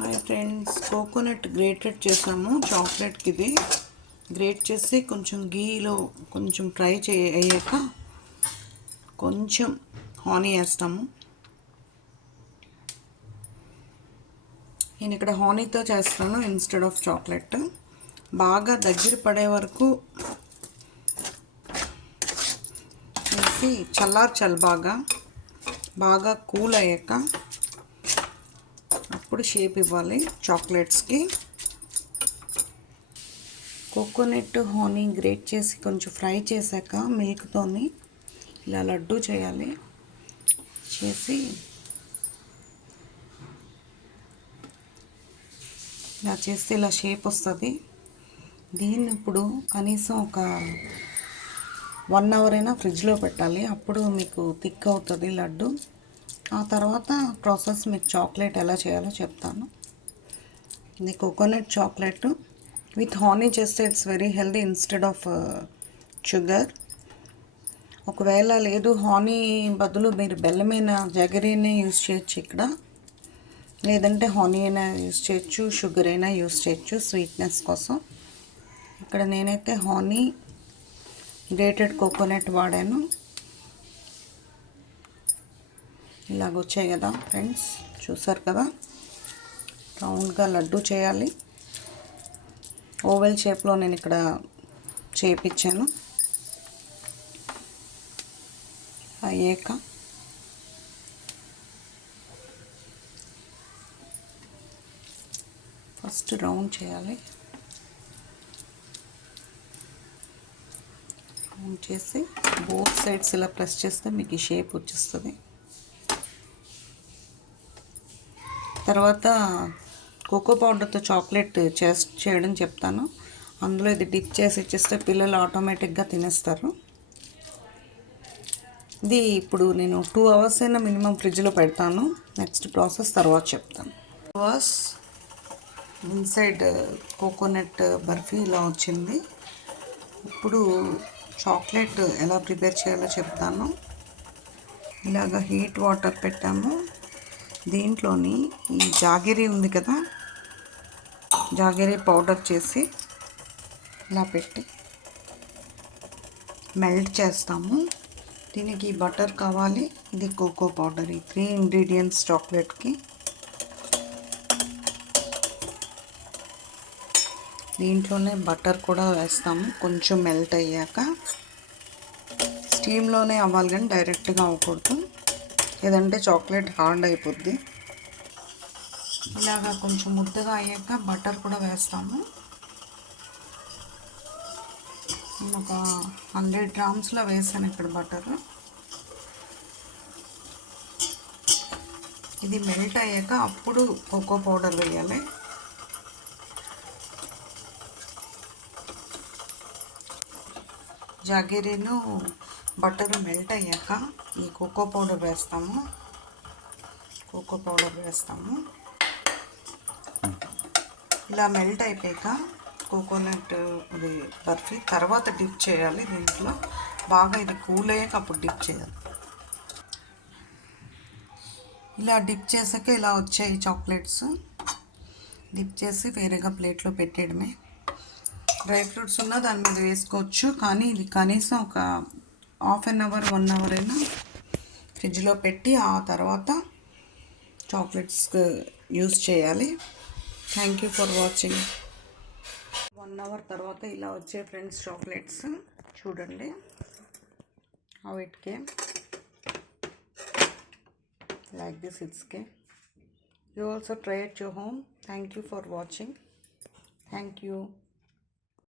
Hi friends, coconut grated చేసాము చాక్లెట్కి. ఇది great చేసి కొంచెం గీలో కొంచెం ఫ్రై అయ్యాక కొంచెం హానీ వేస్తాము. నేను ఇక్కడ హానీతో చేస్తాను ఇన్స్టెడ్ ఆఫ్ చాక్లెట్. బాగా దగ్గర పడే వరకు వేసి చల్లార్చాలి. బాగా కూల్ అయ్యాక అప్పుడు షేప్ ఇవ్వాలి చాక్లెట్స్కి. కోకోనట్ హనీ గ్రేట్ చేసి కొంచెం ఫ్రై చేశాక మిల్క్తోని ఇలా లడ్డు చేయాలి. చేసి ఇలా చేస్తే ఇలా షేప్ వస్తుంది. దీన్ని ఇప్పుడు కనీసం ఒక 1 అవర్ అయినా ఫ్రిడ్జ్లో పెట్టాలి. అప్పుడు మీకు థిక్ అవుతుంది లడ్డు. ఆ తర్వాత ప్రాసెస్ మీకు చాక్లెట్ ఎలా చేయాలో చెప్తాను. ఇది కోకోనట్ చాక్లెట్ విత్ హానీ చేస్తే it's very healthy instead of sugar. ఒకవేళ లేదు హానీ బదులు మీరు బెల్లమైనా జగరీనే యూస్ చేయొచ్చు ఇక్కడ. లేదంటే హానీ అయినా యూస్ చేయొచ్చు, షుగర్ అయినా యూస్ చేయొచ్చు స్వీట్నెస్ కోసం. ఇక్కడ నేనైతే హానీ గ్రేటెడ్ కోకోనట్ వాడాను. ఇలాగ వచ్చాయి కదా ఫ్రెండ్స్, చూసారు కదా. రౌండ్గా లడ్డు చేయాలి. ఓవెల్ షేప్లో నేను ఇక్కడ చేయించాను. అయ్యాక ఫస్ట్ రౌండ్ చేయాలి. రౌండ్ చేసి బోత్ సైడ్స్ ఇలా ప్రెస్ చేస్తే మీకు ఈ షేప్ వచ్చేస్తుంది. తర్వాత కోకో పౌడర్తో చాక్లెట్ చేయడం చెప్తాను. అందులో ఇది డిప్ చేసి ఇచ్చేస్తే పిల్లలు ఆటోమేటిక్గా తినేస్తారు. ఇది ఇప్పుడు నేను 2 అవర్స్ అయినా మినిమం ఫ్రిడ్జ్లో పెడతాను. నెక్స్ట్ ప్రాసెస్ తర్వాత చెప్తాను. 2 అవర్స్ ఇన్సైడ్ కోకోనట్ బర్ఫీ ఇలా వచ్చింది. ఇప్పుడు చాక్లెట్ ఎలా ప్రిపేర్ చేయాలో చెప్తాను. ఇలాగ హీట్ వాటర్ పెట్టాము. దీంట్లోని ఈ జాగరీ ఉంది కదా, జాగరీ పౌడర్ చేసి ఇలా పెట్టి మెల్ట్ చేస్తాము. దీనికి బటర్ కావాలి. ఇది కోకో పౌడర్. ఈ 3 ఇంగ్రీడియంట్స్ చాక్లెట్కి. దీంట్లోనే బటర్ కూడా వేస్తాము కొంచెం మెల్ట్ అయ్యాక. స్టీమ్లోనే అవ్వాలి కానీ డైరెక్ట్గా అవ్వకూడదు, లేదంటే చాక్లెట్ హార్డ్ అయిపోద్ది. ఇలాగా కొంచెం ముద్దగా అయ్యాక బటర్ కూడా వేస్తాము. ఒక 100 గ్రామ్స్లో వేసాను ఇక్కడ బటర్. ఇది మెల్ట్ అయ్యాక అప్పుడు కోకో పౌడర్ వేయాలి. జాగీరీను బటర్ మెల్ట్ అయ్యాక ఈ కోకో పౌడర్ వేస్తాము. ఇలా మెల్ట్ అయిపోయాక కోకోనట్ ఇది బర్ఫీ తర్వాత డిప్ చేయాలి. దీంట్లో బాగా ఇది కూల్ అయ్యాక అప్పుడు డిప్ చేయాలి. ఇలా డిప్ చేసాక ఇలా వచ్చాయి చాక్లెట్స్. డిప్ చేసి వేరేగా ప్లేట్లో పెట్టేయడమే. డ్రై ఫ్రూట్స్ ఉన్న దాని మీద వేసుకోవచ్చు, కానీ ఇది కనీసం ఒక 1/2 అవర్ 1 అవర్ అయినా ఫ్రిడ్జ్లో పెట్టి ఆ తర్వాత చాక్లెట్స్ యూస్ చేయాలి. Thank you for watching. 1 hour తర్వాత ఇలా వచ్చే ఫ్రెండ్స్ చాక్లెట్స్ చూడండి. How it came like this. It's came. You also try at your home. Thank you for watching. Thank you.